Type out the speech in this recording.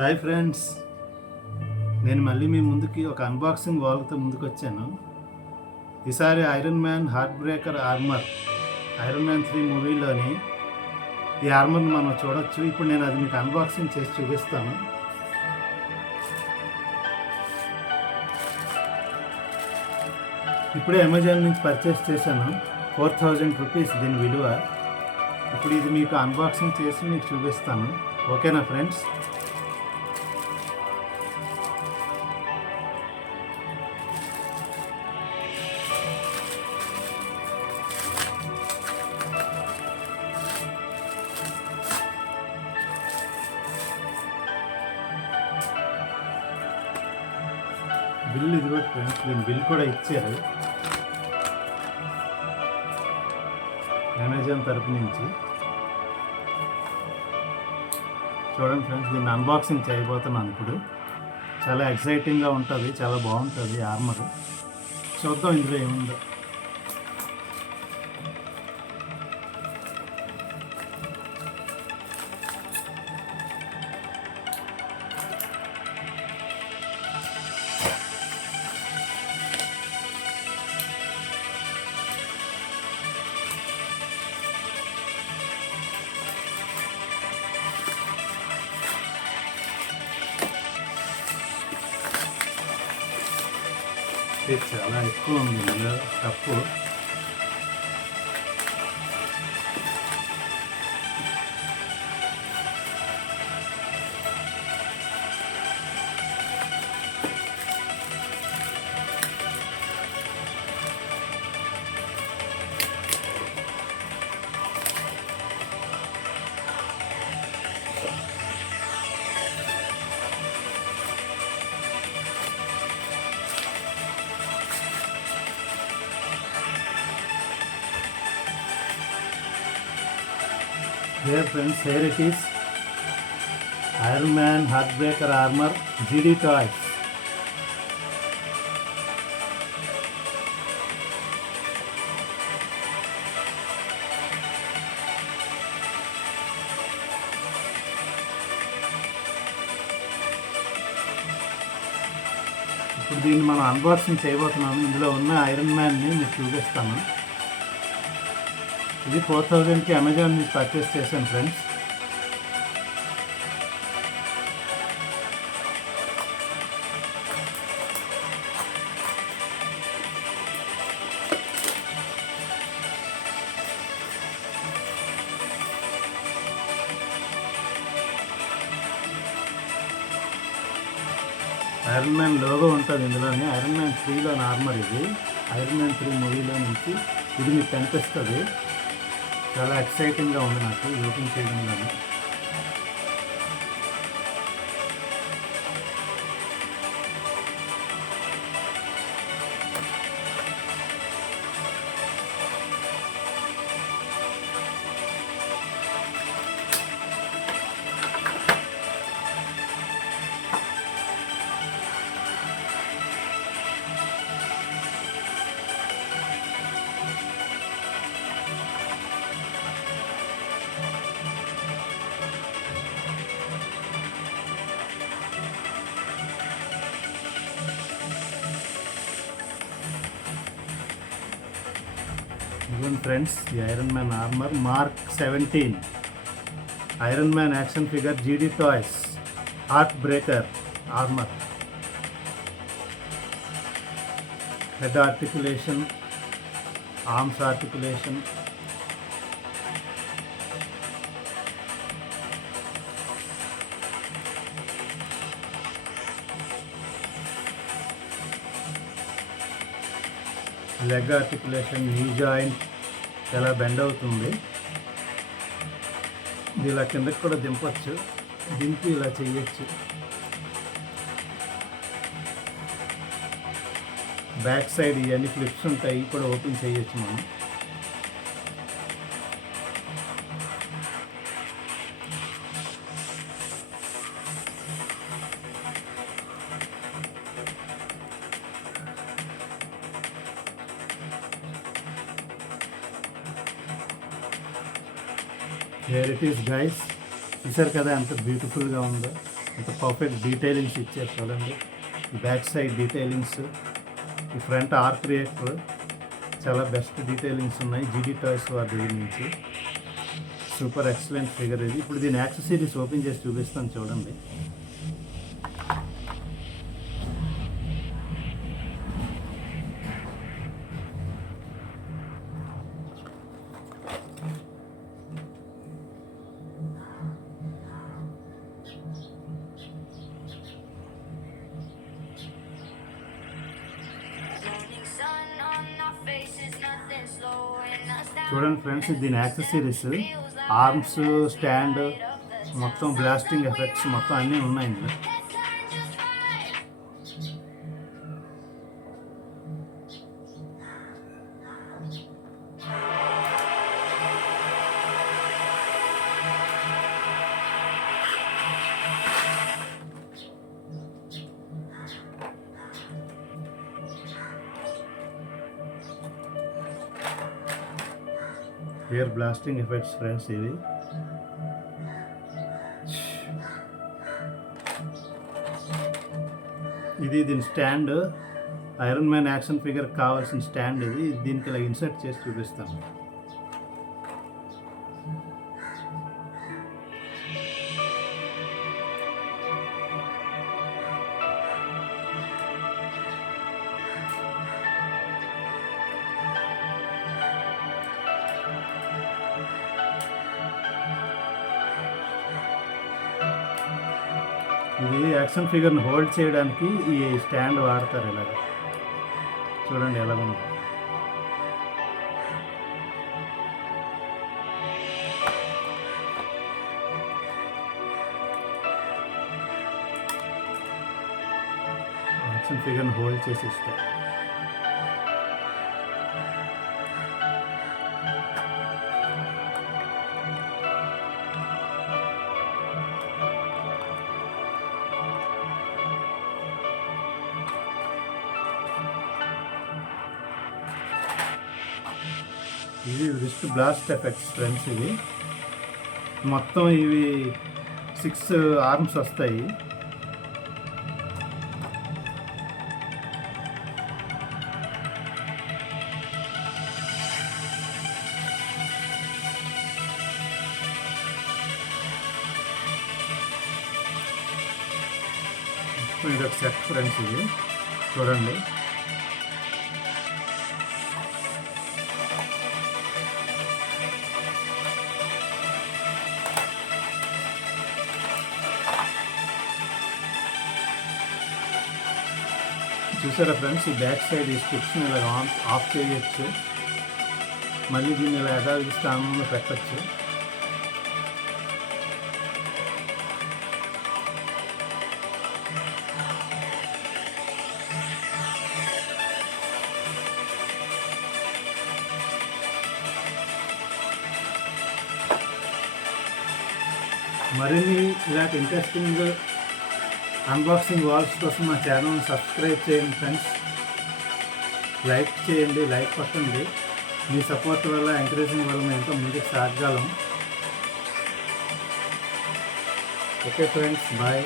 Hi friends, నేను మళ్ళీ మీ ముందుకి ఒక అన్బాక్సింగ్ వాల్తో ముందుకు వచ్చాను. ఈసారి iron man heart breaker armour, iron man 3 మూవీలోని ఈ ఆర్మర్ని మనం చూడొచ్చు. ఇప్పుడు నేను అది మీకు అన్బాక్సింగ్ చేసి చూపిస్తాను. ఇప్పుడే అమెజాన్ నుంచి పర్చేస్ చేశాను. 4000 రూపీస్ దీని విలువ. ఇప్పుడు ఇది మీకు అన్బాక్సింగ్ చేసి మీకు చూపిస్తాను. ఓకేనా ఫ్రెండ్స్? బిల్ ఇది కూడా ఫ్రెండ్స్, దీని బిల్ కూడా ఇచ్చారు అమెజాన్ తరపు నుంచి. చూడండి ఫ్రెండ్స్, దీన్ని అన్బాక్సింగ్ చేయబోతున్నాను ఇప్పుడు. చాలా ఎక్సైటింగ్గా ఉంటుంది, చాలా బాగుంటుంది ఆర్మర్. చూద్దాం ఇందులో ఏముందో. చాలా ఎక్కువ ఉంది ఇందులో తప్పు. Here friends, here it is, Iron Man Heartbreaker Armor GD Toys. ఇప్పుడు దీన్ని మనం అన్బాక్సింగ్ చేయబోతున్నాము. ఇందులో ఉన్న ఐరన్ మ్యాన్ని మీకు చూపిస్తాను. ఇది 4000కి అమెజాన్ నుంచి పర్చేస్ చేశాను ఫ్రెండ్స్. ఐరన్ మ్యాన్ లోగో ఉంటుంది ఇందులోని. ఐరన్ మ్యాన్ 3లోని ఆర్మర్ ఇది. ఐరన్ మ్యాన్ 3 మూవీలో నుంచి ఇది మీకు కనిపిస్తుంది. చాలా ఎక్సైటింగ్గా ఉంది నాకు ఓపెన్ చేయడంలో. ఫ్రెండ్స్, ఈ iron man armour mark 17 iron man action figure GD toys heart breaker armour. Head articulation, arms articulation, leg articulation, knee joint చాలా బెండ్ అవుతుంది. ఇది ఇలా కిందకి కూడా దింపచ్చు, దింపి ఇలా చేయొచ్చు. బ్యాక్ సైడ్ ఇవన్నీ ఫ్లిప్స్ ఉంటాయి, కూడా ఓపెన్ చేయొచ్చు మనం. Here it is guys, చూసారు కదా ఎంత బ్యూటిఫుల్గా ఉందో, ఎంత పర్ఫెక్ట్ డీటెయిలింగ్స్ ఇచ్చారు చూడండి. బ్యాక్ సైడ్ డీటెయిలింగ్స్, ఈ ఫ్రంట్ ఆర్క్ రియాక్టర్ చాలా బెస్ట్ డీటెయిలింగ్స్ ఉన్నాయి జీడీ టాయ్స్ వారి దగ్గర నుంచి. సూపర్ ఎక్సలెంట్ ఫిగర్ ఇది. ఇప్పుడు దీని యాక్సెసరీస్ ఓపెన్ చేసి చూపిస్తాను చూడండి. చూడండి ఫ్రెండ్స్, దీని యాక్సెసరీస్, ఆర్మ్స్, స్టాండ్, మొత్తం బ్లాస్టింగ్ ఎఫెక్ట్స్ మొత్తం అన్నీ ఉన్నాయి ఇందులో. ఎయిర్ బ్లాస్టింగ్ ఎఫెక్ట్స్ ఫ్రెండ్స్ ఇవి. ఇది దీని stand, iron man action figure కావాల్సిన స్టాండ్ ఇది. దీనికి ఇలా ఇన్సర్ట్ చేసి చూపిస్తాను. ఇది యాక్షన్ ఫిగర్ని హోల్డ్ చేయడానికి ఈ స్టాండ్ వాడతారు. ఇలాగ చూడండి ఎలా ఉంది. యాక్షన్ ఫిగర్ని హోల్డ్ చేసి ఇస్తారు. ఇది రిస్ట్ బ్లాస్ట్ ఎఫెక్ట్స్ ఫ్రెండ్స్. ఇవి మొత్తం ఇవి 6 ఆర్మ్స్ వస్తాయి. ఇది ఒక సెట్ ఫ్రెండ్స్. ఇది చూడండి. చూసారా ఫ్రెండ్స్, ఈ బ్యాక్ సైడ్ ఈ స్ట్రిప్స్ని ఇలా ఆఫ్ చేయొచ్చు. మళ్ళీ దీన్ని ఇలా యథావిధి స్థానంలో పెట్టచ్చు. మరిన్ని ఇలాంటి ఇంట్రెస్టింగ్ అన్బాక్సింగ్ వాల్స్ కోసం మా ఛానల్ని సబ్స్క్రైబ్ చేయండి ఫ్రెండ్స్. లైక్ చేయండి, లైక్ కొట్టండి. మీ సపోర్ట్ వల్ల, ఎంకరేజింగ్ వల్ల మేము ఎంతో ముందుకు సాగగలం. Okay friends, bye.